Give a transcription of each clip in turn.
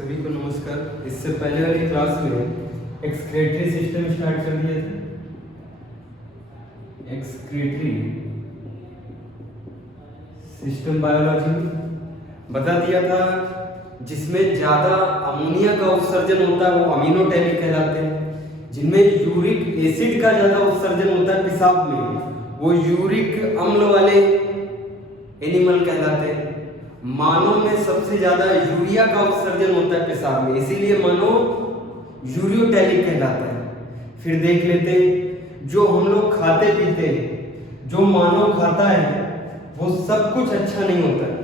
सभी को नमस्कार। इससे पहले वाली क्लास में एक्सक्रीटरी सिस्टम स्टार्ट कर दिया था। एक्सक्रीटरी सिस्टम बायोलॉजी बता दिया था, जिसमें ज़्यादा अमोनिया का उत्सर्जन होता है वो अमीनोटैली कहलाते हैं। जिनमें यूरिक एसिड का ज़्यादा उत्सर्जन होता है पेशाब में, वो यूरिक अम्ल वाले एनिमल कहलाते हैं। मानव में सबसे ज्यादा यूरिया का उत्सर्जन होता है पेशाब में, इसीलिए मानव यूरियोटैलिक कहलाता है। फिर देख लेते हैं, जो हम लोग खाते पीते हैं, जो मानव खाता है वो सब कुछ अच्छा नहीं होता है।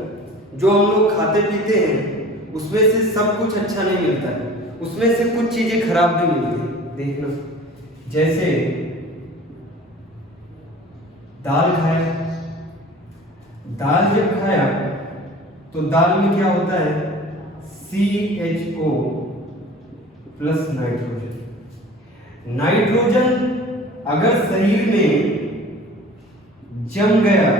जो हम लोग खाते पीते हैं उसमें से सब कुछ अच्छा नहीं मिलता है, उसमें से कुछ चीजें खराब भी मिलती है। देखना, जैसे दाल खाया, दाल जब खाया तो दाल में क्या होता है, CHO प्लस नाइट्रोजन। नाइट्रोजन अगर शरीर में जम गया,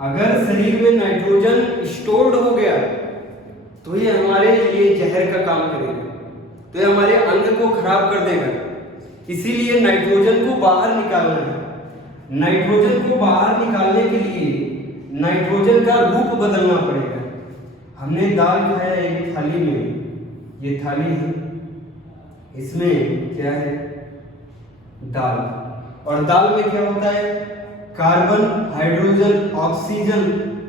अगर शरीर में नाइट्रोजन स्टोर्ड हो गया तो ये हमारे लिए जहर का काम करेगा, तो ये हमारे अंग को खराब कर देगा। इसीलिए नाइट्रोजन को बाहर निकालना है। नाइट्रोजन को बाहर निकालने के लिए नाइट्रोजन का रूप बदलना पड़ेगा। हमने दाल खाया एक थाली में, ये थाली है, इसमें क्या है, दाल। और दाल में क्या होता है, कार्बन, हाइड्रोजन, ऑक्सीजन,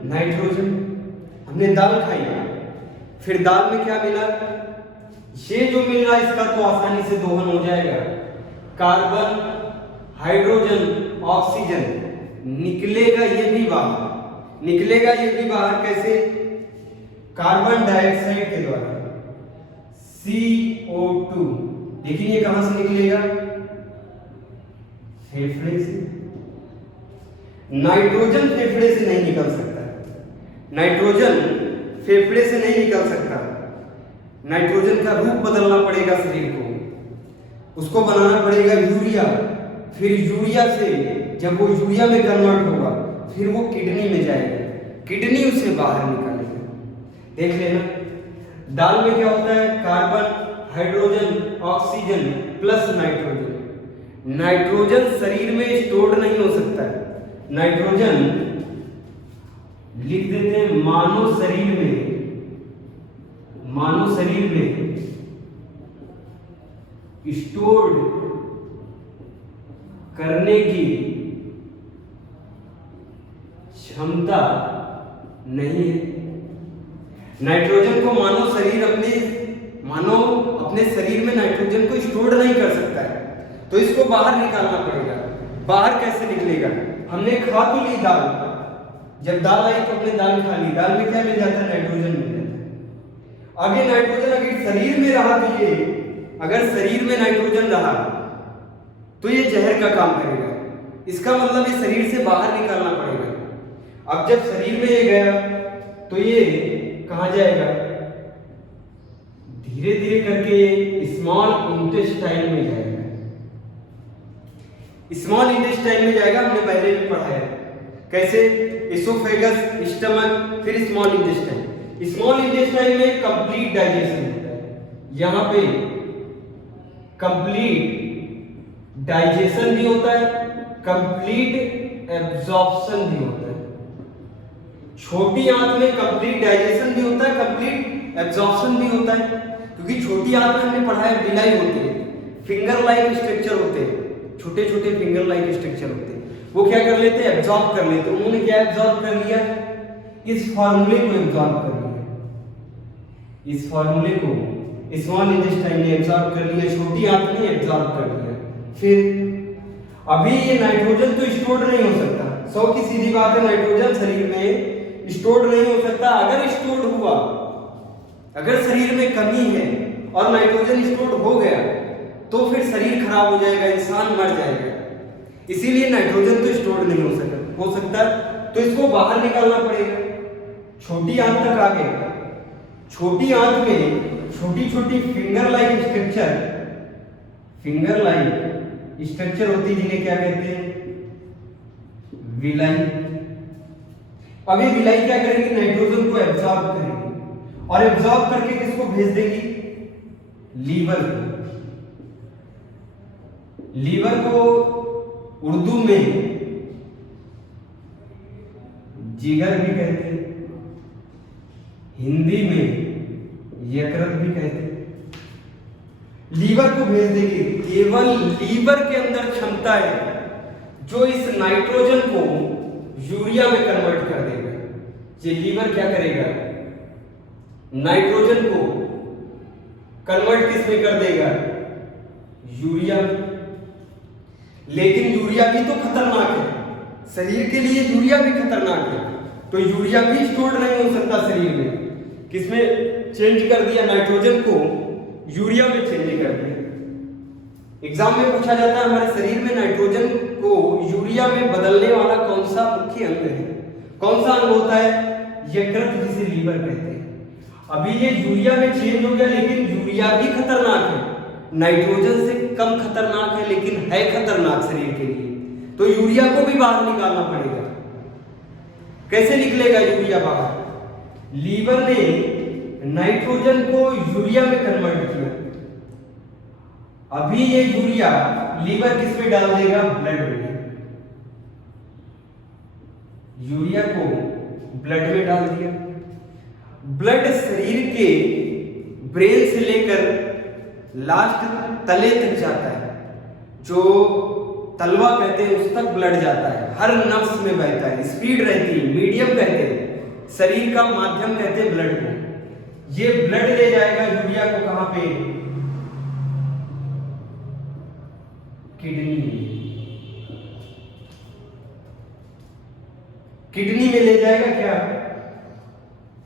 नाइट्रोजन। हमने दाल खाई, फिर दाल में क्या मिला, ये जो मिल रहा है इसका तो आसानी से दोहन हो जाएगा। कार्बन, हाइड्रोजन, ऑक्सीजन, निकलेगा ये भी बाहर। निकलेगा ये भी बाहर कैसे, कार्बन डाइऑक्साइड के द्वारा, CO2। लेकिन ये कहां से निकलेगा, फेफड़े से। नाइट्रोजन फेफड़े से नहीं निकल सकता, नाइट्रोजन फेफड़े से नहीं निकल सकता। नाइट्रोजन का रूप बदलना पड़ेगा शरीर को, उसको बनाना पड़ेगा यूरिया। फिर यूरिया से जब वो यूरिया में कन्वर्ट होगा फिर वो किडनी में जाएगा, किडनी उसे बाहर निकालेगा। देख लेना, दाल में क्या होता है, carbon, hydrogen, oxygen plus nitrogen. Nitrogen शरीर में स्टोर्ड नहीं हो सकता है। नाइट्रोजन लिख देते हैं मानव शरीर में, मानव शरीर में स्टोर्ड करने की क्षमता नहीं है। नाइट्रोजन को मानव अपने शरीर में नाइट्रोजन को स्टोर नहीं कर सकता है, तो इसको बाहर निकालना पड़ेगा। बाहर कैसे निकलेगा, हमने खा तो ली दाल, जब दाल आई तो हमने दाल खा ली, दाल में क्या मिल जाता है, नाइट्रोजन मिल जाता है। आगे नाइट्रोजन अगर शरीर में रहा तो ये, अगर शरीर में नाइट्रोजन रहा तो ये जहर का काम करेगा। इसका मतलब ये शरीर से बाहर निकालना पड़ेगा। अब जब शरीर में ये गया तो ये कहां जाएगा, धीरे धीरे करके स्मॉल इंटेस्टाइन में जाएगा। स्मॉल इंटेस्टाइन में जाएगा, हमने पहले भी पढ़ा है कैसे, एसोफेगस, स्टमक, फिर स्मॉल इंटेस्टाइन। स्मॉल इंटेस्टाइन में कंप्लीट डाइजेशन होता है। यहां पे कंप्लीट डाइजेशन भी होता है, कंप्लीट एब्जॉर्प्शन भी होता है। छोटी आंत में कंप्लीट डाइजेशन भी होता है, कंप्लीट एब्जॉर्प्शन भी होता है। क्योंकि छोटी आंत में हमने पढ़ा है विलाई होते हैं, फिंगर लाइक स्ट्रक्चर होते हैं, छोटे छोटे फिंगर लाइक स्ट्रक्चर होते हैं। वो क्या कर लेते हैं, एब्जॉर्ब कर लेते हैं। उन्होंने क्या एब्जॉर्ब कर लिया, इस फार्मूले को एब्जॉर्ब कर लिया, इस फार्मूले को स्मॉल इंटेस्टाइन ने एब्जॉर्ब कर लिया, छोटी आंत ने एब्जॉर्ब कर लिया। फिर अभी ये नाइट्रोजन तो स्टोर नहीं हो सकता, 100 की सीधी बात है, नाइट्रोजन शरीर में स्टोर नहीं हो सकता। अगर स्टोर हुआ, अगर शरीर में कमी है और नाइट्रोजन स्टोर हो गया तो फिर शरीर खराब हो जाएगा, इंसान मर जाएगा। इसीलिए नाइट्रोजन तो स्टोर नहीं हो सकता, तो इसको बाहर निकालना पड़ेगा। छोटी आंत तक आ गए, छोटी आंत में छोटी छोटी फिंगर लाइक स्ट्रक्चर होती है, जिन्हें क्या कहते हैं, विलाई। अब ये विलाई क्या करेगी, नाइट्रोजन को एब्जॉर्ब करेगी और एब्जॉर्ब करके किसको भेज देगी? लीवर को। लीवर को उर्दू में जिगर भी कहते हैं, हिंदी में यकृत भी कहते हैं। लीवर को भेज देगी। केवल लीवर के अंदर क्षमता है जो इस नाइट्रोजन को यूरिया में कन्वर्ट कर देगा। ये लीवर क्या करेगा? नाइट्रोजन को कन्वर्ट किस में कर देगा? यूरिया में। लेकिन यूरिया भी तो खतरनाक है, शरीर के लिए यूरिया भी खतरनाक है। तो यूरिया भी स्टोर नहीं हो सकता शरीर में, किसमें चेंज कर दिया? नाइट्रोजन को यूरिया में चेंज कर दिया। एग्जाम में पूछा जाता है हमारे शरीर में नाइट्रोजन को यूरिया में बदलने वाला कौन सा मुख्य अंग है? कौन सा अंग होता है? यकृत, जिसे लीवर कहते हैं। अभी ये यूरिया में चेंज हो गया, लेकिन यूरिया भी खतरनाक है, नाइट्रोजन से कम खतरनाक है, लेकिन है खतरनाक शरीर के लिए। तो यूरिया को भी बाहर निकालना पड़ेगा। कैसे निकलेगा यूरिया बाहर? लीवर ने नाइट्रोजन को यूरिया में कन्वर्ट किया। अभी ये यूरिया लीवर किस में डाल देगा? ब्लड में। यूरिया को ब्लड में डाल दिया। ब्लड शरीर के ब्रेन से लेकर लास्ट तले तक जाता है, जो तलवा कहते हैं, उस तक ब्लड जाता है। हर नर्व्स में बहता है, स्पीड रहती है, मीडियम कहते हैं, शरीर का माध्यम कहते हैं ब्लड को। ये ब्लड ले जाएगा यूरिया को कहां पे? किडनी में। किडनी में ले जाएगा क्या?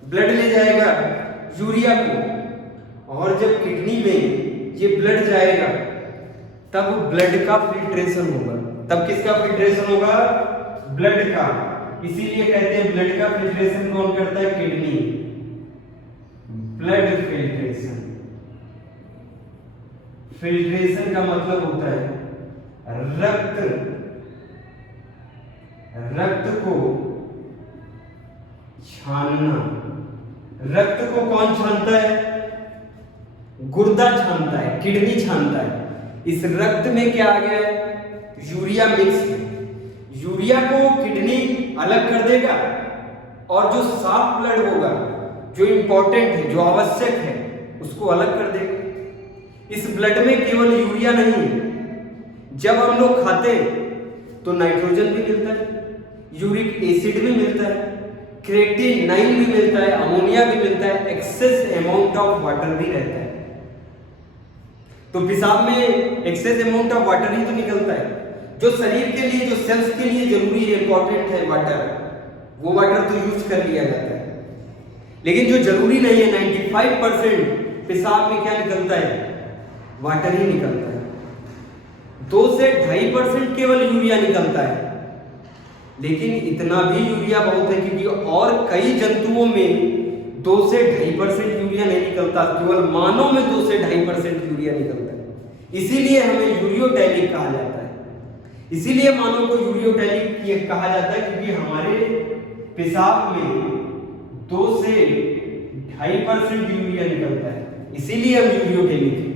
ब्लड ले जाएगा यूरिया को। और जब किडनी में ये ब्लड जाएगा तब ब्लड का फिल्ट्रेशन होगा। तब किसका फिल्ट्रेशन होगा? ब्लड का। इसीलिए कहते हैं ब्लड का फिल्ट्रेशन कौन करता है? किडनी। Blood filtration. फिल्ट्रेशन का मतलब होता है रक्त को छानना। रक्त को कौन छानता है? गुर्दा छानता है, किडनी छानता है। इस रक्त में क्या आ गया है? यूरिया मिक्स है। यूरिया को किडनी अलग कर देगा और जो साफ ब्लड होगा, जो इंपॉर्टेंट है, जो आवश्यक है, उसको अलग कर देगा। इस ब्लड में केवल यूरिया नहीं है, जब हम लोग खाते हैं तो नाइट्रोजन भी मिलता है, यूरिक एसिड भी मिलता है, क्रेटिनाइन भी मिलता है, अमोनिया भी मिलता है, एक्सेस अमाउंट ऑफ वाटर भी रहता है। तो पेशाब में एक्सेस अमाउंट ऑफ वाटर ही तो निकलता है। जो शरीर के लिए, जो सेल्स के लिए जरूरी है, इंपॉर्टेंट है वाटर, वो वाटर तो यूज कर लिया जाता है। लेकिन जो जरूरी नहीं है, 95% पेशाब में क्या निकलता है? वाटर ही निकलता है। 2 से 2.5% केवल यूरिया निकलता है। लेकिन इतना भी यूरिया बहुत है, क्योंकि और कई जंतुओं में 2 से 2.5% यूरिया नहीं निकलता, केवल मानव में 2 से 2.5% यूरिया निकलता है। इसीलिए हमें यूरियोटैलिक कहा जाता है। इसीलिए मानव को यूरियोटैलिक कहा जाता है, क्योंकि हमारे पेशाब में 2 से 2.5% यूरिया निकलता है, इसीलिए हम यूरियोटैलिक हैं।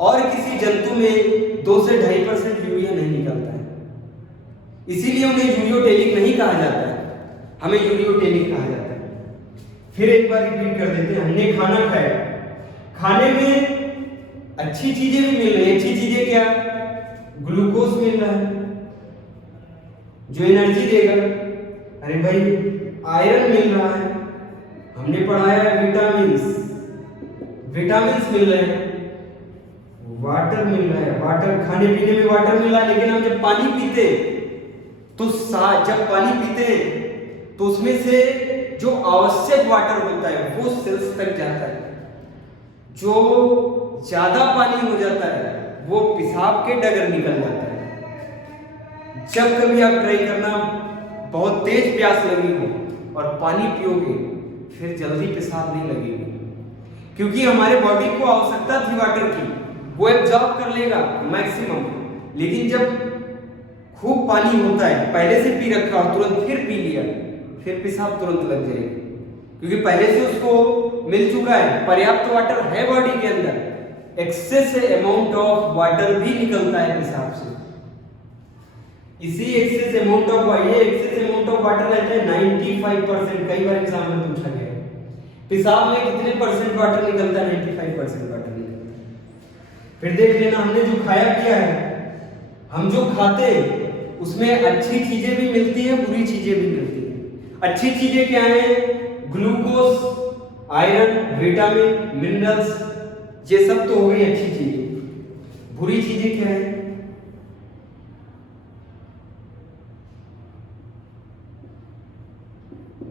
और किसी जंतु में 2 से 2.5% यूरिया नहीं निकलता है, इसीलिए उन्हें यूरियोटैलिक नहीं कहा जाता है, हमें यूरियोटैलिक कहा जाता है। फिर एक बार रिपीट कर देते हैं। हमने खाना खाया, खाने में अच्छी चीजें भी मिल रही है। अच्छी चीजें क्या? ग्लूकोज मिल रहा है जो एनर्जी देगा। अरे भाई, आयरन मिल रहा है, हमने पढ़ाया है विटामिन्स मिल रहे हैं, वाटर मिल रहा है, वाटर खाने पीने में वाटर मिल रहा है। लेकिन हम जब पानी पीते तो तो उसमें से जो आवश्यक वाटर होता है वो सेल्स तक जाता है। जो ज्यादा पानी हो जाता है वो पेशाब के डगर निकल जाता है। जब कभी आप ट्राई करना, बहुत तेज प्यास लगी हो और पानी पियोगे, फिर जल्दी पेशाब नहीं लगेगी, क्योंकि हमारे बॉडी को आवश्यकता थी वाटर की, वो एब्जॉर्ब कर लेगा मैक्सिमम। लेकिन जब खूब पानी होता है, पहले से पी रखा और तुरंत फिर पी लिया, फिर पेशाब तुरंत लग जाएगा, क्योंकि पहले से उसको मिल चुका है, पर्याप्त वाटर है बॉडी के अंदर, एक्सेस अमाउंट ऑफ वाटर भी निकलता है पेशाब से। इसी एक्सेस अमाउंट ऑफ वाटर रहता है 95%। कई बार एग्जाम में पूछा गया है पेशाब में कितने परसेंट वाटर निकलता है, 95% वाटर निकलता है। फिर देख लेना हमने जो खाया पिया है, हम जो खाते हैं उसमें अच्छी चीजें भी मिलती है, बुरी चीजें भी मिलती है। अच्छी चीजें क्या है, ग्लूकोज, आयरन, विटामिन, मिनरल्स, ये सब तो हो गई अच्छी चीजें। बुरी चीजें क्या है,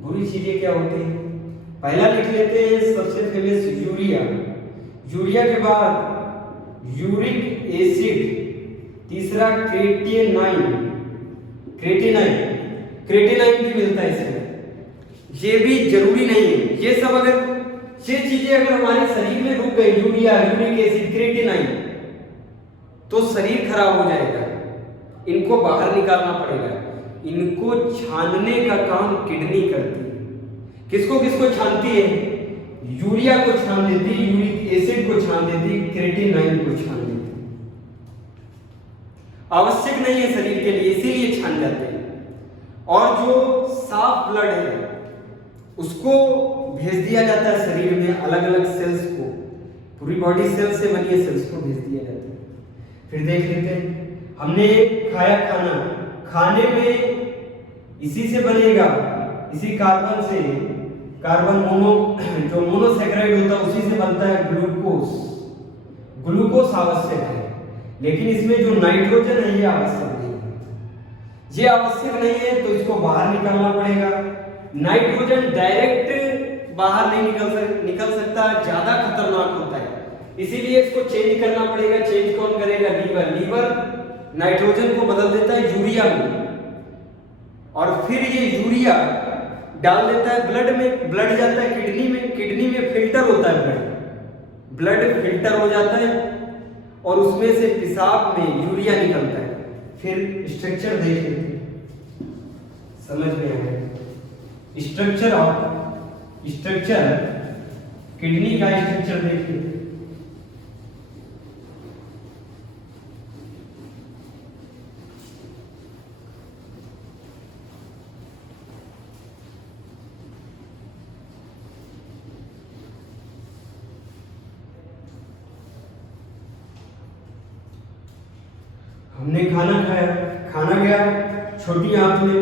बुरी चीजें क्या होती है, पहला लिख लेते हैं सबसे फेमस यूरिया, यूरिया के बाद यूरिक एसिड, तीसरा क्रेटिनाइन, क्रेटिनाइन भी मिलता है इसमें। ये भी जरूरी नहीं है, ये सब अगर ये चीजें अगर हमारे शरीर में रुक गई, यूरिया, यूरिक एसिड, क्रेटिनाइन, तो शरीर खराब हो जाएगा। इनको बाहर निकालना पड़ेगा। इनको छानने का काम किडनी करती है। किसको किसको छानती है, यूरिया को छान देती, यूरिक एसिड को छान देती, क्रेटिनाइन को छान देती। आवश्यक नहीं है शरीर के लिए, इसीलिए छान जाते हैं। और जो साफ ब्लड है उसको भेज दिया जाता है शरीर में अलग अलग सेल्स को, पूरी बॉडी सेल्स से बनी सेल्स को भेज दिया जाता है। फिर देख लेते हैं, हमने खाया खाना, खाने में इसी से बनेगा, इसी कार्बन से, कार्बन मोनो जो मोनोसैकेराइड होता है उसी से बनता है ग्लूकोज। ग्लूकोज आवश्यक है, लेकिन इसमें जो नाइट्रोजन है ये आवश्यक नहीं है। ये आवश्यक नहीं है तो इसको बाहर निकालना पड़ेगा। नाइट्रोजन डायरेक्ट बाहर नहीं निकल सकता, ज्यादा खतरनाक होता है, इसीलिए इसको चेंज करना पड़ेगा। चेंज कौन करेगा, लीवर नाइट्रोजन को बदल देता है यूरिया में, और फिर ये यूरिया डाल देता है ब्लड में, ब्लड जाता है किडनी में, किडनी में फिल्टर होता है ब्लड फिल्टर हो जाता है और उसमें से पेशाब में यूरिया निकलता है। फिर स्ट्रक्चर देख लेते हैं, समझ में आएगा। स्ट्रक्चर किडनी का स्ट्रक्चर देख लेते हैं। हमने खाना खाया, खाना गया छोटी आंत में,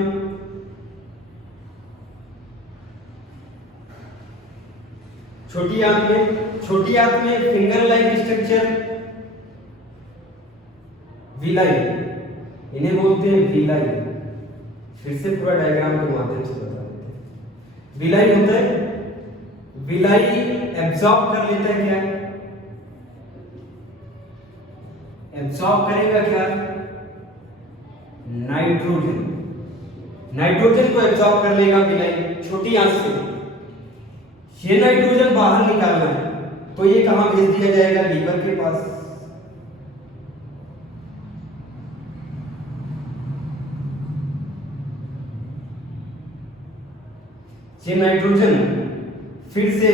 छोटी आंत में फिंगर लाइक स्ट्रक्चर, विलाई, इन्हें बोलते हैं विलाई। फिर से पूरा डायग्राम के माध्यम से बता देते हैं। विलाई होता है, विलाई एब्जॉर्ब कर लेता है, क्या एब्जॉर्ब करेगा, क्या नाइट्रोजन, नाइट्रोजन को एब्जॉर्ब कर लेगा विलाई छोटी आंत से। ये नाइट्रोजन बाहर निकालना है तो ये कहां भेज दिया जाएगा, लीवर के पास। ये नाइट्रोजन फिर से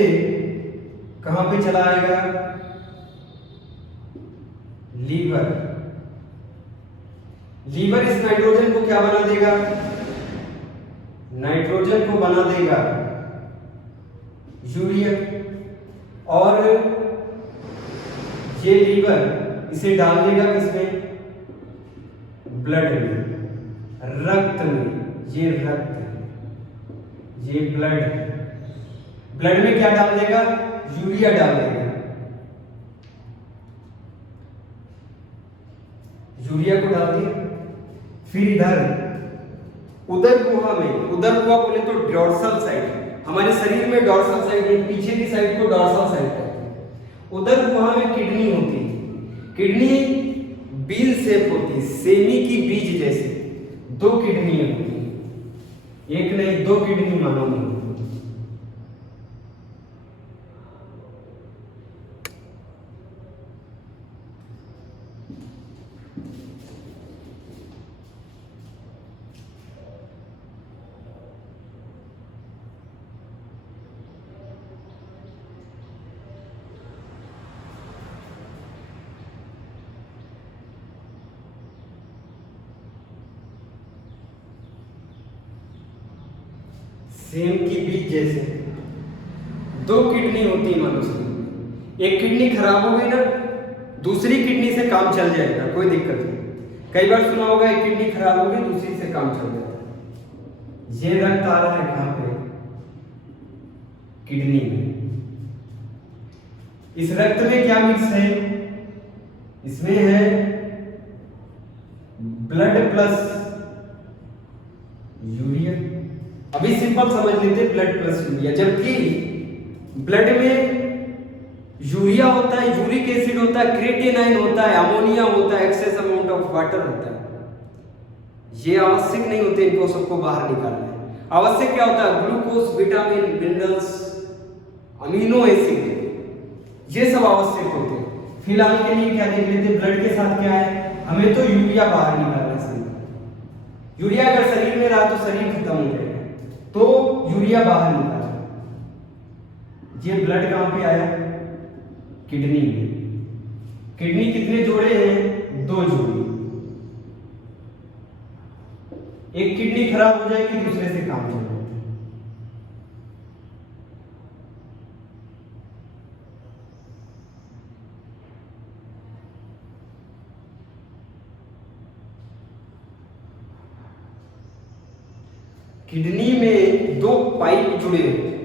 कहां पे चला आएगा, लीवर। लीवर इस नाइट्रोजन को क्या बना देगा, नाइट्रोजन को बना देगा यूरिया, और ये लीवर इसे डाल देगा किसमें, ब्लड में, रक्त में। ये रक्त है, ये ब्लड है, ब्लड में क्या डाल देगा, यूरिया डाल देगा। यूरिया को डाल दिया, फिर इधर उदर गुहा में, उदर गुहा बोले तो डॉर्सल साइड, हमारे शरीर में डॉर्सल साइड, पीछे की साइड को डॉर्सल साइड कहते हैं। उदर गुहा में किडनी होती है, किडनी बीन शेप होती है, सेमी की बीज जैसे, दो किडनी होती है, एक नहीं दो किडनी मानव में। सेम की बीज जैसे। दो किडनी होती है मनुष्य में, एक किडनी खराब हो गई ना, दूसरी किडनी से काम चल जाएगा, कोई दिक्कत नहीं। कई बार सुना होगा एक किडनी खराब हो गई दूसरी से काम चल जाता है। ये रक्त आ रहा है कहां पे? किडनी में। इस रक्त में क्या मिक्स है? इसमें है ब्लड प्लस यूरिया। अभी सिंपल समझ लेते हैं ब्लड प्लस यूरिया। जबकि ब्लड में यूरिया होता है, यूरिक एसिड होता है, क्रिएटिनाइन होता है, अमोनिया होता है, एक्सेस अमाउंट ऑफ वाटर होता है। ये आवश्यक नहीं होते, इनको सबको बाहर निकालना है। आवश्यक क्या होता है? Glucose, vitamin, minerals, amino acid, ये सब आवश्यक होते हैं। फिलहाल के लिए क्या देख लेते हैं, ब्लड के साथ क्या है? हमें तो यूरिया बाहर निकालना है। यूरिया अगर शरीर में रहा तो शरीर खत्म हो जाएगा, तो यूरिया बाहर निकालना। ये ब्लड कहां पे आया? किडनी में। किडनी कितने जोड़े हैं? दो जोड़े। एक किडनी खराब हो जाएगी, दूसरे से काम चल जाता है। किडनी में दो पाइप जुड़े हुए हैं,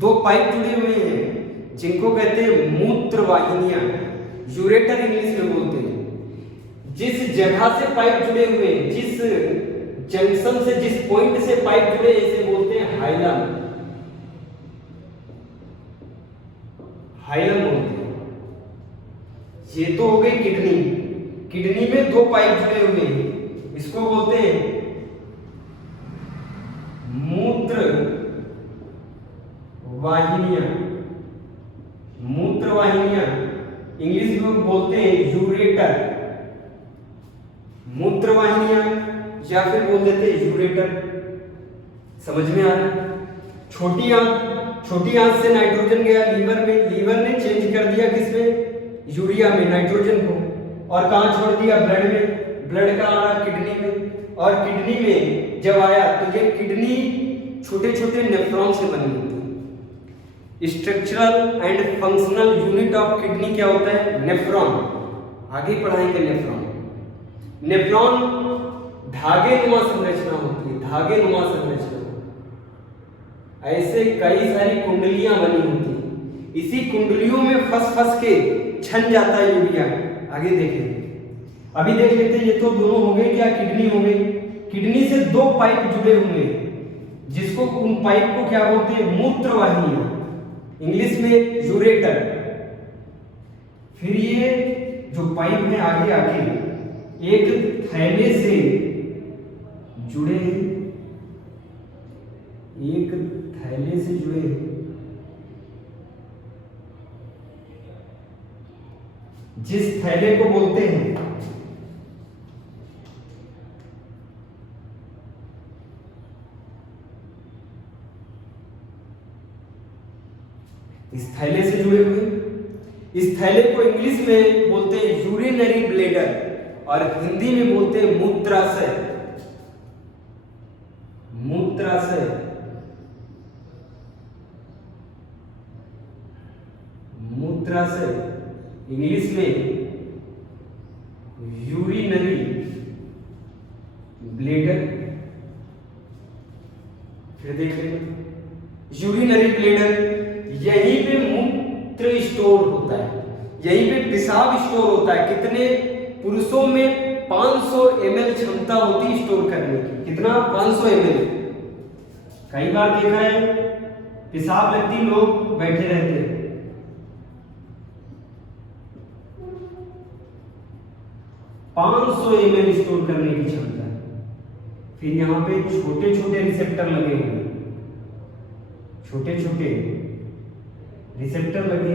दो पाइप जुड़े हुए हैं जिनको कहते हैं मूत्र वाहिनियां, यूरेटर इंग्लिश में बोलते हैं। जिस जगह से पाइप जुड़े हुए हैं, जिस जंक्शन से, जिस पॉइंट से पाइप जुड़े, इसे बोलते हैं हाइलम। हाइलम बोलते हैं। ये तो हो गई किडनी। किडनी में दो पाइप जुड़े हुए हैं, इसको बोलते हैं मूत्र वाहिनियां। मूत्र वाहिनियां इंग्लिश में बोलते हैं यूरेटर। मूत्र वाहिनियां या फिर बोल देते हैं यूरेटर। समझ में आ रहा है? छोटी आंत से नाइट्रोजन गया लीवर में, लीवर ने चेंज कर दिया किसमें? यूरिया में, नाइट्रोजन को। और कहां छोड़ दिया? ब्लड में। ब्लड का आ रहा किडनी में, और किडनी में जब आया तो ये किडनी छोटे छोटे नेफ्रॉन से बनी होती है। Structural and functional unit of kidney क्या होता है? नेफ्रॉन। आगे पढ़ाएंगे नेफ्रॉन। नेफ्रॉन धागे नुमा संरचना होती है, धागे नुमा संरचना। ऐसे कई सारी कुंडलियां बनी होती हैं। इसी कुंडलियों में फंस के छन जाता है यूरिया। आगे देखेंगे। अभी देख लेते हैं, ये तो दोनों हो गए, क्या किडनी हो गई। किडनी से दो पाइप जुड़े हुए हैं, जिसको उन पाइप को क्या बोलते हैं? मूत्र वाहिनियां, इंग्लिश में यूरेटर। फिर ये जो पाइप है आगे एक थैले से जुड़े हैं, एक थैले से जुड़े हैं, जिस थैले को बोलते हैं इस थैले से जुड़े हुए। इस थैले को इंग्लिश में बोलते हैं यूरिनरी ब्लैडर, और हिंदी में बोलते हैं मूत्राशय। मूत्राशय, मूत्राशय इंग्लिश में यूरिनरी ब्लैडर। फिर देख लेंगे यूरिनरी ब्लैडर। यहीं पे मूत्र स्टोर होता है, यहीं पे पेशाब स्टोर होता है। कितने पुरुषों में 500 ml क्षमता होती है स्टोर करने की। कितना? 500 ml। कई बार देखा है पेशाब लगती लोग बैठे रहते हैं। 500 ml स्टोर करने की क्षमता है। फिर यहाँ पे छोटे छोटे रिसेप्टर लगे हुए, छोटे छोटे रिसेप्टर लगे।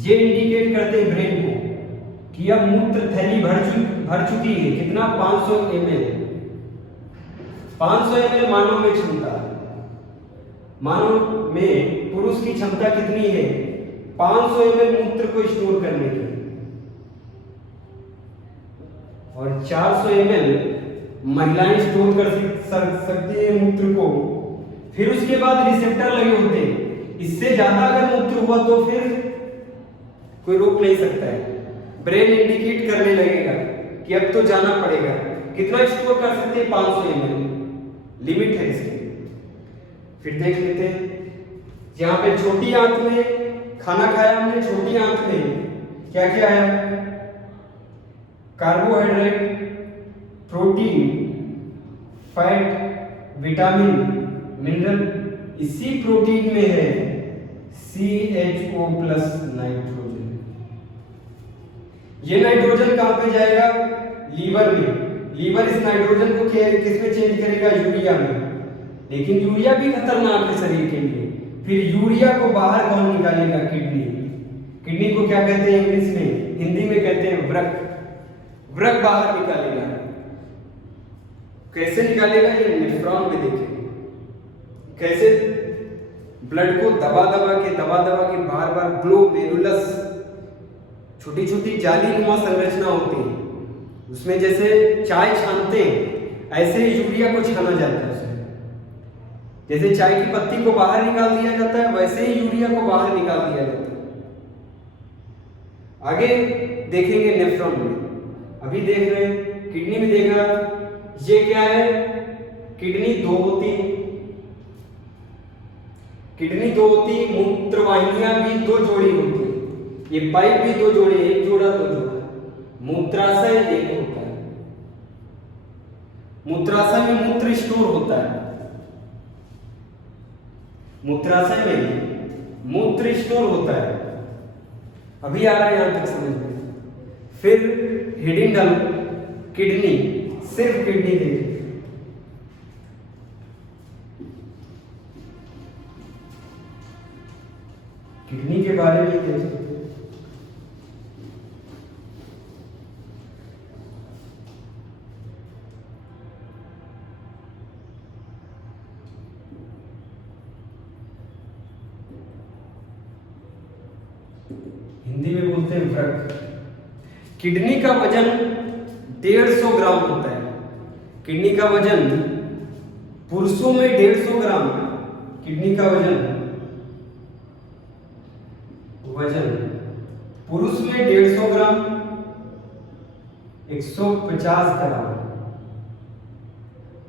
ये इंडिकेट करते हैं ब्रेन को कि अब मूत्र थैली भर चुकी है। कितना? 500 ml। 500 ml मानव में क्षमता। मानव में पुरुष की क्षमता कितनी है? 500 ml मूत्र को स्टोर करने की। और 400 ml महिलाएं स्टोर कर सकती हैं मूत्र को। फिर उसके बाद रिसेप्टर लगे होते हैं, इससे ज्यादा अगर मूत्र हुआ तो फिर कोई रोक नहीं सकता है। ब्रेन इंडिकेट करने लगेगा कि अब तो जाना पड़ेगा। कितना स्टोर कर सकते हैं? 500 ml लिमिट है इसकी। फिर देख लेते हैं, यहाँ पे छोटी आंत में खाना खाया हमने, छोटी आंत में क्या क्या है? Carbohydrate, protein, fat, vitamin, mineral. इसी प्रोटीन में है CHO प्लस नाइट्रोजन। ये नाइट्रोजन कहां पे जाएगा? लीवर में। लीवर इस नाइट्रोजन को किस में चेंज करेगा? यूरिया में। लेकिन यूरिया भी खतरनाक है शरीर के लिए। फिर यूरिया को बाहर कौन निकालेगा? किडनी। किडनी को क्या कहते हैं इंग्लिश में? हिंदी में कहते हैं वृक्क। वृक्क बाहर निकालेगा। कैसे निकालेगा? ये नेफ्रॉन में देखेंगे कैसे ब्लड को दबा दबा के बार बार ग्लोमेरुलस, छोटी छोटी जालीनुमा संरचना होती है उसमें, जैसे चाय छानते हैं ऐसे यूरिया को छाना जाता है उसमें। जैसे चाय की पत्ती को बाहर निकाल दिया जाता है वैसे ही यूरिया को बाहर निकाल दिया जाता है। आगे देखेंगे नेफ्रॉन में। अभी देख रहे हैं किडनी में देखा, ये क्या है? किडनी दो होती है, किडनी दो होती, मूत्रवाहिनियां भी दो जोड़ी होती है। ये पाइप भी दो जोड़े, एक जोड़ा दो जोड़ा। मूत्राशय एक होता है, मूत्राशय में मूत्र स्टोर होता है, मूत्राशय में मूत्र स्टोर होता है। अभी आ रहा है यहां तक समझ में। फिर हेडिंग डालो किडनी, सिर्फ किडनी देखिए। किडनी के बारे में देख सकते हैं। हिंदी में बोलते हैं वृक्क। किडनी का वजन 150 ग्राम होता है। किडनी का वजन पुरुषों में 150 ग्राम, किडनी का वजन पुरुष में 150 ग्राम, 150 ग्राम,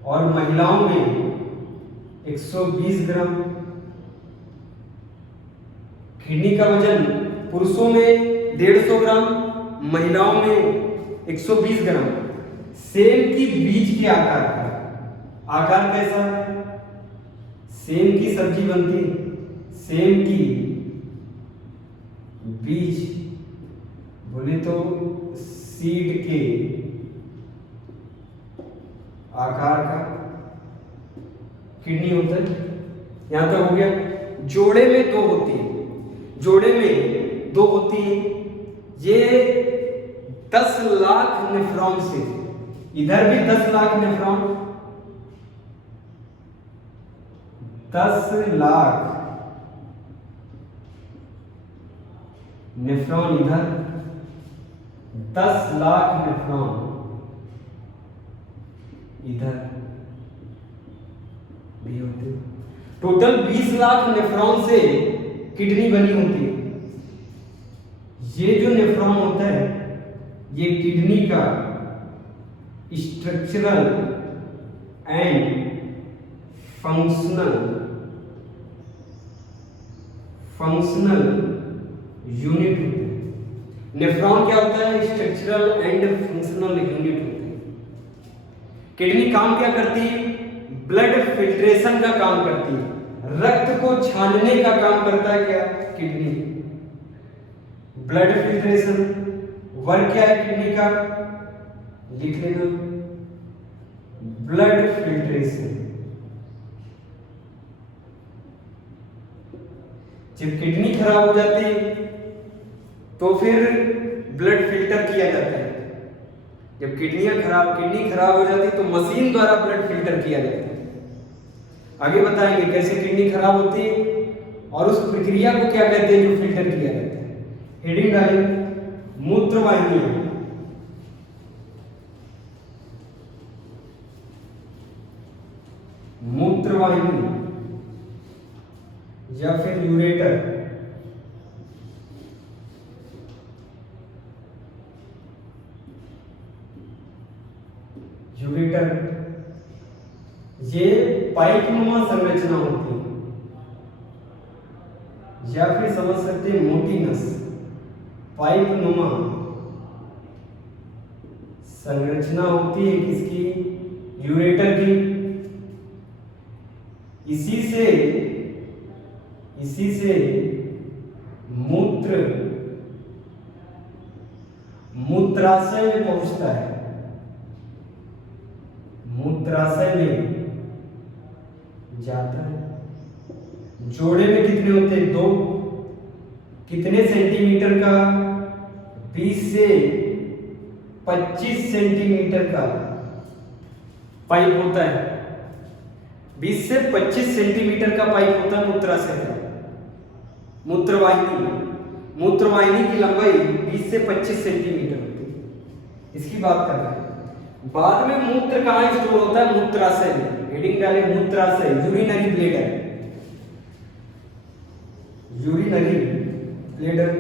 और महिलाओं में 120 ग्राम। किडनी का वजन पुरुषों में 150 ग्राम, महिलाओं में 120 ग्राम। सेम की बीज के आकार का। आकार कैसा है? सेम की सब्जी बनती है, सेम की बीज बोले तो सीड के आकार का किडनी होता है। यहां तक हो गया। जोड़े में दो होती है, जोड़े में दो होती है। ये 10 लाख नेफ्रॉन से, इधर भी 10 लाख नेफ्रॉन, 10 लाख नेफ्रॉन इधर, 10 लाख नेफ्रॉन इधर भी होते। टोटल 20 लाख नेफ्रॉन से किडनी बनी होती है। ये जो नेफ्रॉन होता है ये किडनी का स्ट्रक्चरल एंड फंक्शनल यूनिट होता है। नेफ्रॉन क्या होता है? स्ट्रक्चरल एंड फंक्शनल यूनिट होता है। किडनी काम क्या करती है? ब्लड फिल्ट्रेशन का काम करती है। रक्त को छानने का काम करता है क्या? किडनी। ब्लड फिल्ट्रेशन वर्क क्या है किडनी का? लिख लेना, ब्लड फिल्ट्रेशन। जब किडनी खराब हो जाती है तो फिर ब्लड फिल्टर किया जाता है। जब किडनी खराब हो जाती है तो मशीन द्वारा ब्लड फिल्टर किया जाता है। आगे बताएंगे कैसे किडनी खराब होती है और उस प्रक्रिया को क्या कहते हैं जो फिल्टर किया जाता है। हेडिंग डालें, मूत्रवाहिनियां। मूत्रवाहिनी या फिर यूरेटर, यूरेटर ये पाइपनुमा संरचना होती है, या फिर समझ सकते हैं मोटी नस, पाइपनुमा संरचना होती है किसकी, यूरेटर की। इसी से मूत्र मूत्राशय में पहुंचता है, मूत्राशय में जाता है। जोड़े में कितने होते हैं, 2। कितने सेंटीमीटर का, 20 से 25 सेंटीमीटर का पाइप होता है। 20 से 25 सेंटीमीटर का पाइप होता है मूत्राशय का। मूत्रवाहिनी की लंबाई 20 से 25 सेंटीमीटर होती है, इसकी बात कर रहे हैं। बाद में मूत्र कहाँ स्टोर होता है, मूत्राशय में। हेडिंग डाले मूत्राशय, urinary bladder, urinary bladder.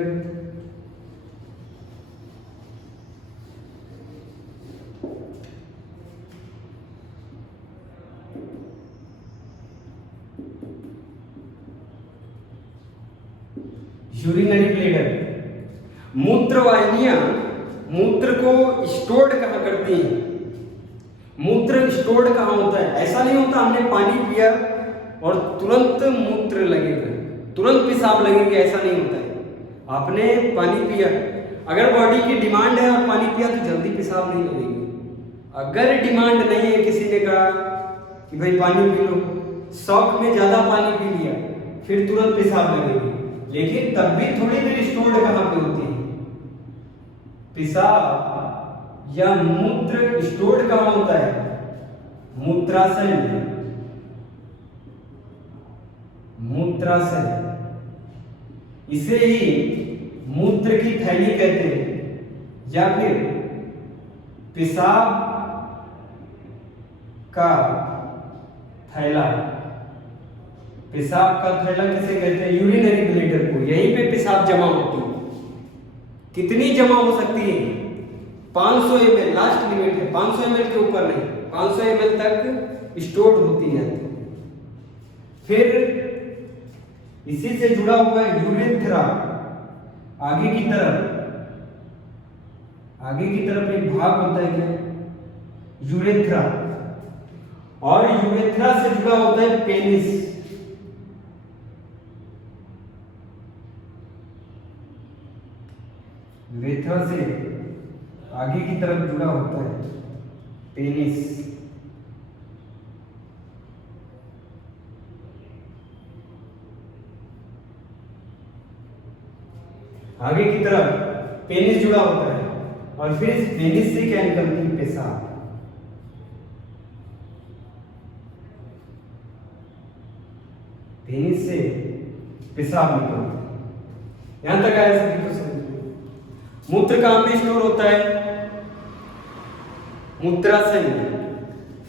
Urinary bladder. मूत्रवाहिनियां मूत्र को स्टोर्ड कहाँ करती हैं, मूत्र स्टोर्ड कहाँ होता है। ऐसा नहीं होता हमने पानी पिया और तुरंत मूत्र लगेगा, तुरंत पेशाब लगेगा, ऐसा नहीं होता है। आपने पानी पिया, अगर बॉडी की डिमांड है और पानी पिया तो जल्दी पेशाब नहीं लगेगी। अगर डिमांड नहीं है, किसी ने कहा कि भाई पानी पी लो, शौक में ज्यादा पानी पी लिया, फिर तुरंत पेशाब लगेगी। लेकिन तब भी थोड़ी देर स्टोर्ड कहाँ पे होती है, पेशाब या मूत्र स्टोर्ड कहाँ होता है, मूत्राशय में। मूत्राशय, इसे ही मूत्र की थैली कहते हैं, या फिर पेशाब का थैला। पेशाब का थैला किसे कहते हैं, यूरिनरी ब्लैडर को। यहीं पे पेशाब जमा होती है। कितनी जमा हो सकती है, 500 ml लास्ट लिमिट है, 500 ml के ऊपर नहीं, 500 ml तक स्टोर होती है। फिर इसी से जुड़ा हुआ है यूरेथ्रा। आगे की तरफ एक भाग होता है क्या, यूरेथ्रा। और यूरेथ्रा से जुड़ा होता है पेनिस। यूरेथ्रा से आगे की तरफ जुड़ा होता है पेनिस। आगे की तरफ पेनिस जुड़ा होता है, और फिर इस पेनिस से क्या निकलती है, पेशाब। पेनिस से पेशाब निकलता है। यहां तक आया सभी को समझ में। मूत्र कहां पे स्टोर होता है, मूत्राशय में।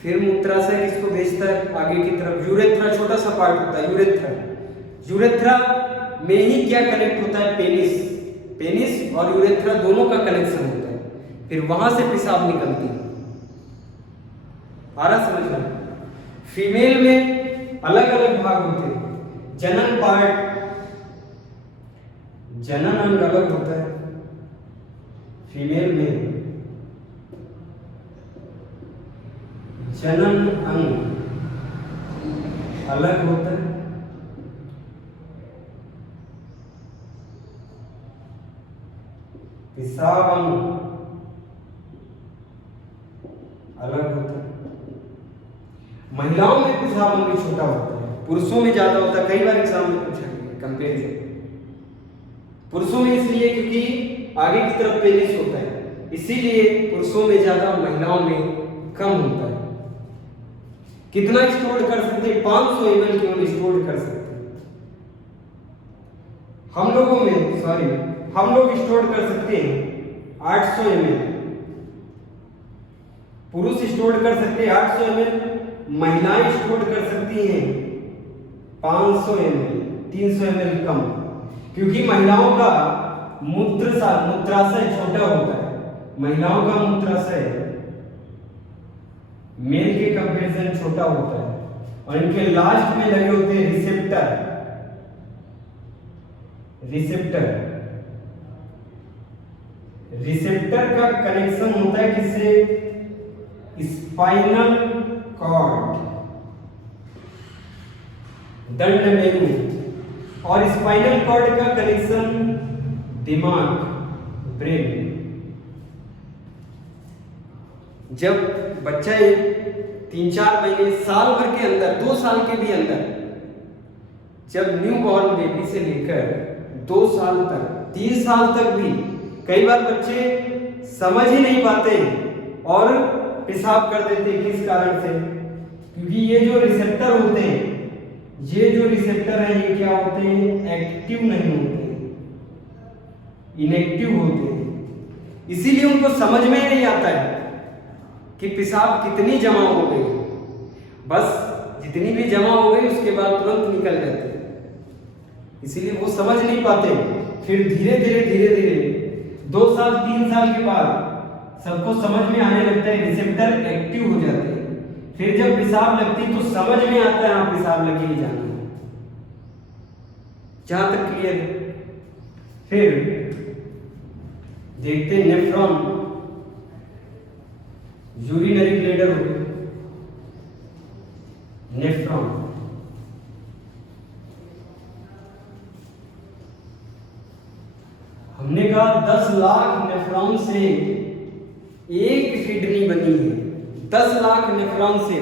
फिर मूत्राशय किसको भेजता है, आगे की तरफ यूरेथ्रा, छोटा सा पार्ट होता है यूरेथ्रा। यूरेथ्रा में ही क्या कनेक्ट होता है, पेनिस। पेनिस और यूरेथ्रा दोनों का कनेक्शन होता है, फिर वहां से पेशाब निकलती है। आ रहा समझ में। फीमेल में अलग अलग भाग होते हैं। जनन पार्ट, जनन अंग अलग होता है फीमेल में। जनन अंग अलग होता है, पेशाब अंग अलग होता है। महिलाओं में पेशाब अंग छोटा होता है, पुरुषों में ज्यादा होता है। कई बार एग्जाम में पूछा गया कंपेरिजन। पुरुषों में इसलिए क्योंकि आगे की तरफ पेनिस होता है, इसीलिए पुरुषों में ज्यादा, महिलाओं में कम होता है। कितना स्टोर कर सकते हैं, 500 ml केवल स्टोर कर सकते हैं। हम लोग स्टोर कर सकते हैं 800 ml। पुरुष स्टोर कर सकते हैं 800 ml, महिलाएं स्टोर कर सकती हैं 500 ml, 300 ml कम, क्योंकि महिलाओं का मूत्राशय छोटा होता है। महिलाओं का मूत्राशय मेल के कंपैरिजन छोटा होता है, और इनके लास्ट में लगे होते हैं रिसेप्टर। रिसेप्टर का कनेक्शन होता है किससे? स्पाइनल कॉर्ड, दंड मेरु, और स्पाइनल कॉर्ड का कनेक्शन दिमाग, ब्रेन। जब बच्चा 3-4 महीने, साल भर के अंदर, 2 साल के भी अंदर, जब न्यू बॉर्न बेबी से लेकर 2 साल तक, 3 साल तक भी कई बार बच्चे समझ ही नहीं पाते और पेशाब कर देते। किस कारण से? क्योंकि ये जो रिसेप्टर होते हैं, ये क्या होते हैं? एक्टिव नहीं होते, इनएक्टिव होते हैं। इसीलिए उनको समझ में नहीं आता है कि पेशाब कितनी जमा हो गई। बस जितनी भी जमा हो गई उसके बाद तुरंत निकल जाते हैं, इसीलिए वो समझ नहीं पाते। फिर धीरे धीरे 2 साल 3 साल के बाद सबको समझ में आने लगता है, रिसेप्टर एक्टिव हो जाते हैं। फिर जब पेशाब लगती तो समझ में आता है हाँ पेशाब लगी ही जाना है। जहां तक क्लियर है। फिर देखते हैं नेफ्रॉन, यूरिनरी ब्लैडर हो गया, नेफ्रॉन। हमने कहा 10 लाख नेफ्रॉन से एक किडनी बनी है। 10 लाख नेफ्रॉन से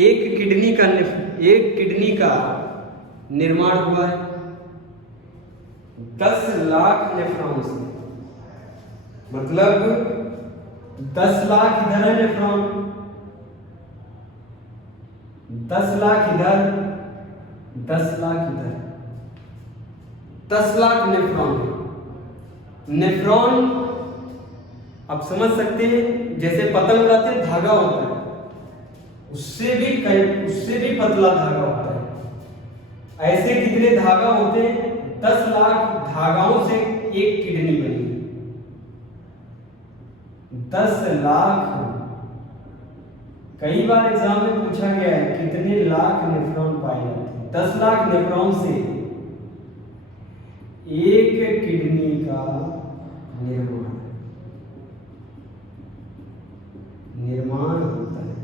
एक किडनी का निर्माण हुआ है। 10 लाख नेफ्रॉन से, मतलब 10 लाख इधर है नेफ्रॉन, 10 लाख इधर, 10 लाख इधर, 10 लाख नेफ्रॉन है। नेफ्रॉन आप समझ सकते हैं, जैसे पतंग उड़ाते हैं धागा होता है, उससे भी पतला धागा होता है। ऐसे कितने धागा होते हैं? 10 लाख धागाओं से एक किडनी बनी। 10 लाख। कई बार एग्जाम में पूछा गया है कितने लाख नेफ्रॉन पाए जाते हैं। 10 लाख नेफ्रॉन से एक किडनी का निर्माण होता है।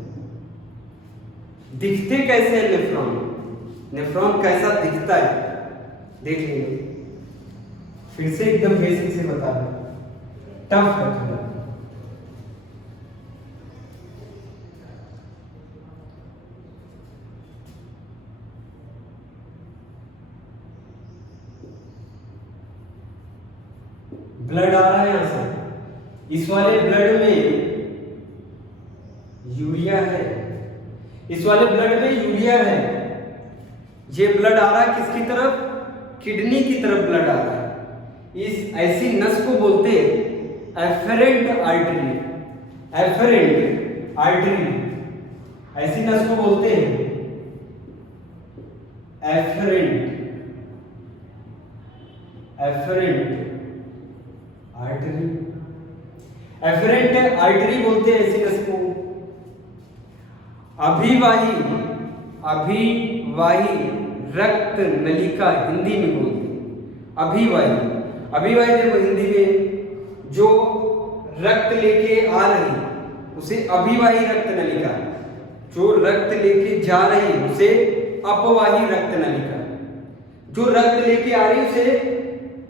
दिखते कैसे हैं नेफ्रॉन? नेफ्रॉन कैसा दिखता है देख लीजिए। फिर से एकदम बेसिक से बता रहा हूं, टफ है थोड़ा। ब्लड आ रहा है यहां से, इस वाले ब्लड में यूरिया है, इस वाले ब्लड में यूरिया है। ये ब्लड आ रहा है किसकी तरफ? किडनी की तरफ ब्लड आ रहा है। इस ऐसी नस को बोलते हैं एफरेंट आर्टरी। एफरेंट आर्टरी, ऐसी नस को बोलते हैं एफरेंट आर्टरी। एफरेंट आर्टरी बोलते हैं ऐसी नस को। अभिवाही रक्त नलिका हिंदी में बोलते हैं। अभिवाही देखो हिंदी में जो रक्त लेके आ रही उसे अभिवाही रक्त नलिका, जो रक्त लेके जा रही उसे अपवाही रक्त नलिका, जो रक्त लेके आ रही उसे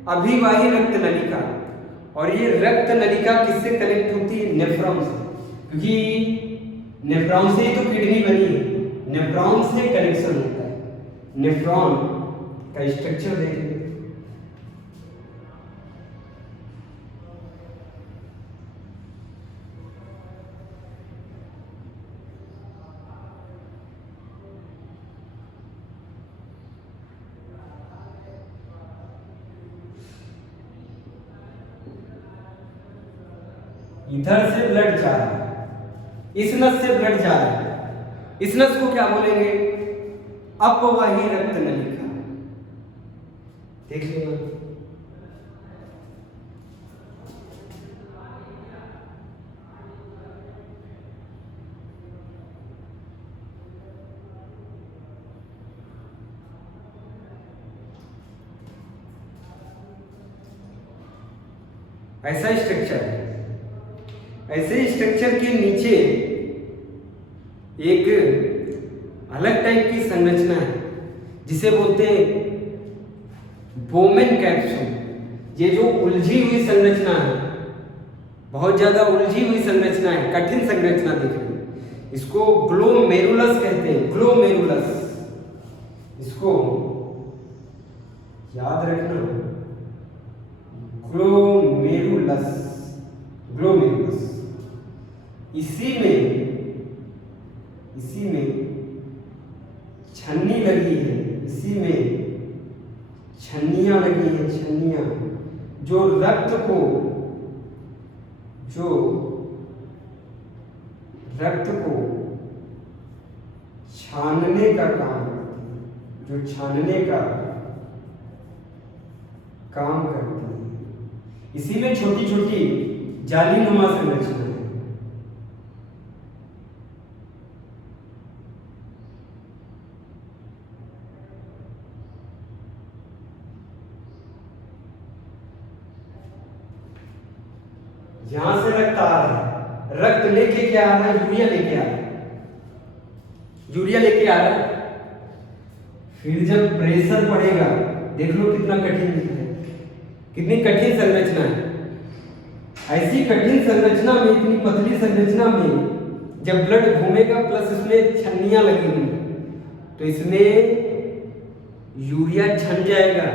अभिवाही रक्त नलिका। और ये रक्त नलिका किससे कनेक्ट होती है? नेफ्रॉन से, क्योंकि नेफ्रॉन से ही तो किडनी बनी है। नेफ्रॉन से कनेक्शन होता है। नेफ्रॉन का स्ट्रक्चर देखिए, इधर से ब्लड जा रहा है, इस नस से ब्लड जा रहा है, इस नस को क्या बोलेंगे? अपवाही रक्त नलिका। देख लेना। ऐसा स्ट्रक्चर है। ऐसे स्ट्रक्चर के नीचे एक अलग टाइप की संरचना है जिसे बोलते हैं बोमेन कैप्सूल। ये जो उलझी हुई संरचना है, बहुत ज्यादा उलझी हुई संरचना है, कठिन संरचना दिख रही है, इसको ग्लोमेरुलस कहते हैं। ग्लोमेरुलस, इसको याद रखना, ग्लोमेरुलस। ग्लोमेरुलस इसी में छन्नी लगी है, इसी में छन्नियां लगी हैं, छन्नियां जो रक्त को छानने का काम करती है, जो छानने का काम करती है। इसी में छोटी छोटी जालीनुमा संरचना है। यहां से रक्त आ रहा है, रक्त लेके क्या आ रहा है? यूरिया लेके आ रहा है, यूरिया लेके आ रहा है। फिर जब प्रेशर पड़ेगा, देख लो कितना कठिन है, कितनी कठिन संरचना है। ऐसी कठिन संरचना में, इतनी पतली संरचना में जब ब्लड घूमेगा, प्लस इसमें छन्नियां लगी हुई, तो इसमें यूरिया छन जाएगा।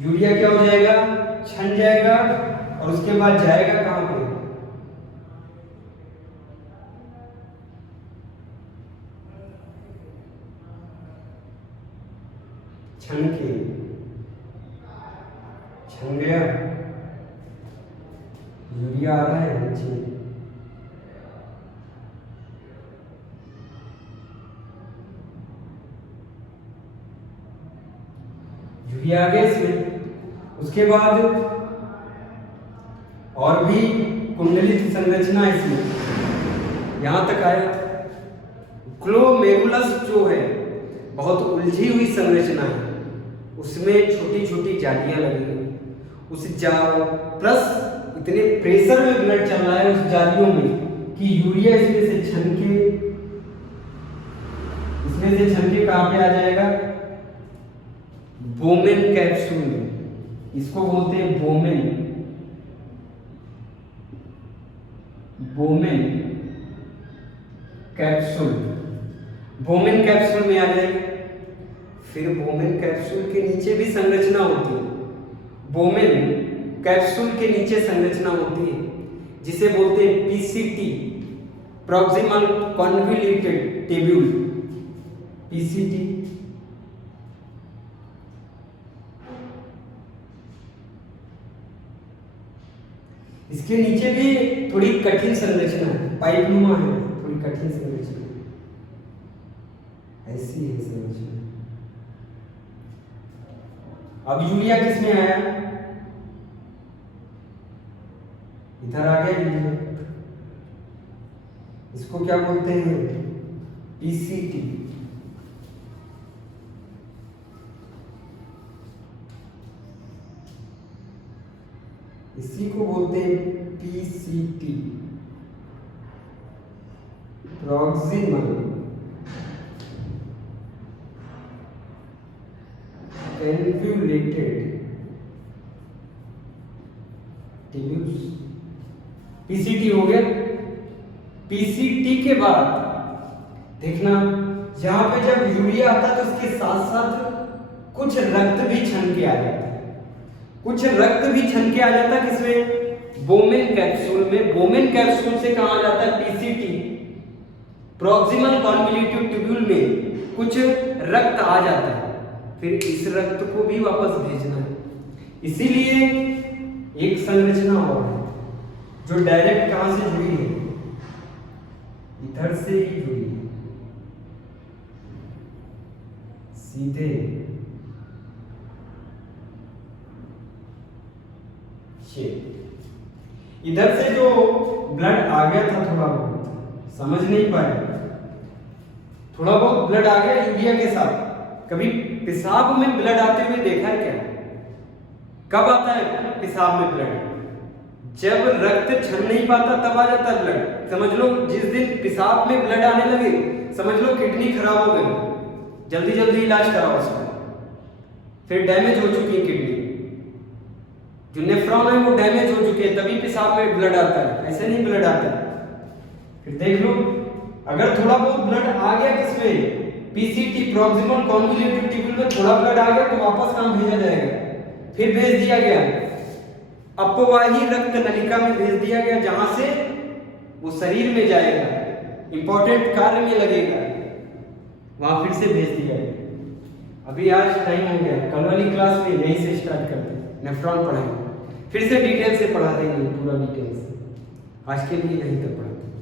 यूरिया क्या हो जाएगा? छन जाएगा। और उसके बाद जाएगा कहां पे? छन के, छन गया, यूरिया आ रहा है नीचे, यूरिया आ गया इसमें। उसके बाद और भी कुंडलित संरचना इसमें यहां तक आया। ग्लोमेरुलस जो है बहुत उलझी हुई संरचना है, उसमें छोटी छोटी जालियां लगी हुई, उस प्लस इतने प्रेशर में ब्लड चल रहा है उस जालियों में कि यूरिया इसमें से छन के कहां पे आ जाएगा? बोमेन कैप्सूल में। इसको बोलते हैं बोमेन कैप्सूल। बोमेन कैप्सूल में आ जाएगी। फिर बोमेन कैप्सूल के नीचे भी संरचना होती है। बोमेन कैप्सूल के नीचे संरचना होती है जिसे बोलते हैं PCT, proximal convoluted tubule, PCT. इसके नीचे भी थोड़ी कठिन संरचना है, पाइपनुमा है, थोड़ी कठिन संरचना, ऐसी है संरचना। अब यूरिया किसमें आया? इधर आ गया यूरिया। इसको क्या बोलते हैं? पीसीटी। इसी को बोलते हैं PCT, proximal convoluted tubules. PCT हो गया। पीसीटी के बाद देखना, यहां पे जब यूरिया आता है तो उसके साथ साथ कुछ रक्त भी छन के आ जाता है, कुछ रक्त भी छन के आ जाता है। किसमें? बोमेन कैप्सूल में। बोमेन कैप्सूल से कहा जाता है पीसीटी, प्रॉक्सिमल कॉन्वोल्यूटेड ट्यूब्यूल में कुछ रक्त आ जाता है। फिर इस रक्त को भी वापस भेजना है। इसीलिए एक संरचना और है जो डायरेक्ट कहां से जुड़ी है? इधर से ही जुड़ी है। सीधे शेप। इधर से जो ब्लड आ गया था थोड़ा बहुत, समझ नहीं पाए, थोड़ा बहुत ब्लड आ गया यूरिया के साथ। कभी पेशाब में ब्लड आते हुए देखा है क्या? कब आता है पेशाब में ब्लड? जब रक्त छन नहीं पाता तब आ जाता है ब्लड। समझ लो जिस दिन पेशाब में ब्लड आने लगे, समझ लो किडनी खराब हो गई, जल्दी जल्दी इलाज कराओ उसका, फिर डैमेज हो चुकी है किडनी, जो नेफ्रॉन है वो डैमेज हो चुके हैं, तभी पेशाब में ब्लड आता है, ऐसे नहीं ब्लड आता है। फिर देख लो अगर थोड़ा बहुत ब्लड आ गया किसमें, पीसीटी प्रॉक्सिमल कॉन्वोल्यूटिव ट्यूबुल में थोड़ा ब्लड आ गया तो वापस कहां भेजा जाएगा? फिर भेज दिया गया अपवाही रक्त नलिका में भेज दिया गया, जहां से वो शरीर में जाएगा, इंपॉर्टेंट कार्य में लगेगा, वहां फिर से भेज दिया गया। अभी आज टाइम हो गया, कल वाली क्लास में यहीं से स्टार्ट करते हैं, नेफ्रॉन पढ़ाएंगे, फिर से डिटेल से पढ़ा देंगे पूरा डिटेल से। आज के लिए यहीं तक पढ़ाते हैं।